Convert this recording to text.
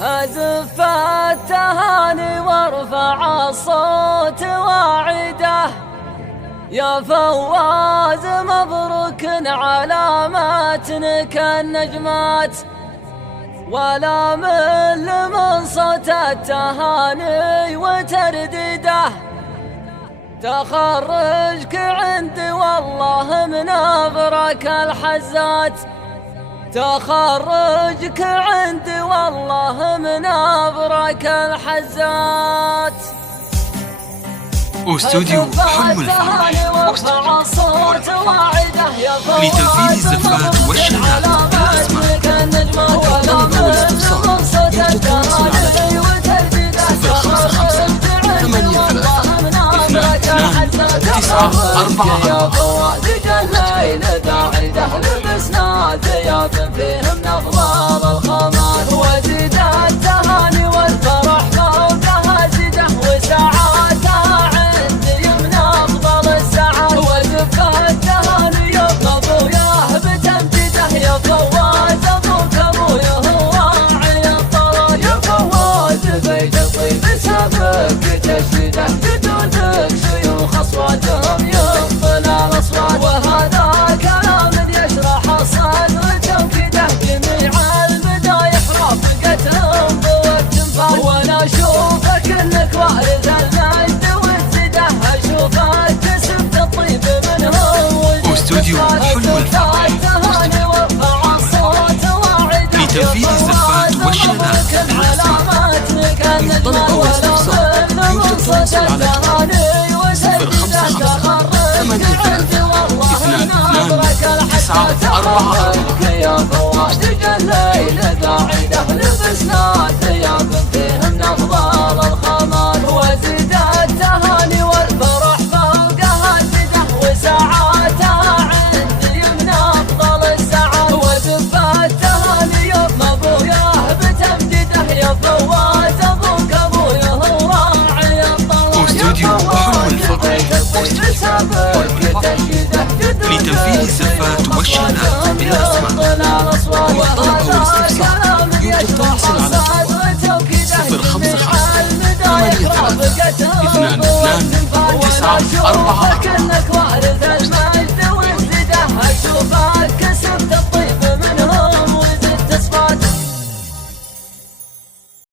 هزف التهاني وارفع الصوت واعده، يا فواز مبروك علاماتك النجمات، ولا مل من صوت التهاني وترديده. تخرجك عندي والله من أبرك الحزات، تخرجك عندي والله من أبرك الحزات. استوديو حلم الفرح لتنفيذ الزفات والشنات بالأسماء. الطلب والاستفسار يرجى التواصل على 055-832-944. يا فواز الليل قاعده لبسنا ثياب فيهم أفضل الخمار، وزيد التهاني والفرح فوقها الزده، وساعاتها عندي من أفضل الساعات. وزف التهاني يوم أبوياه بتمجده، يا فواز أبوك أبويا هو راعي الطلب. استوديو حلم الفرح لتنفيذ الزفات والشنات بالأسماء. والطلب والاستفسار يرجى التواصل على 055-832-944.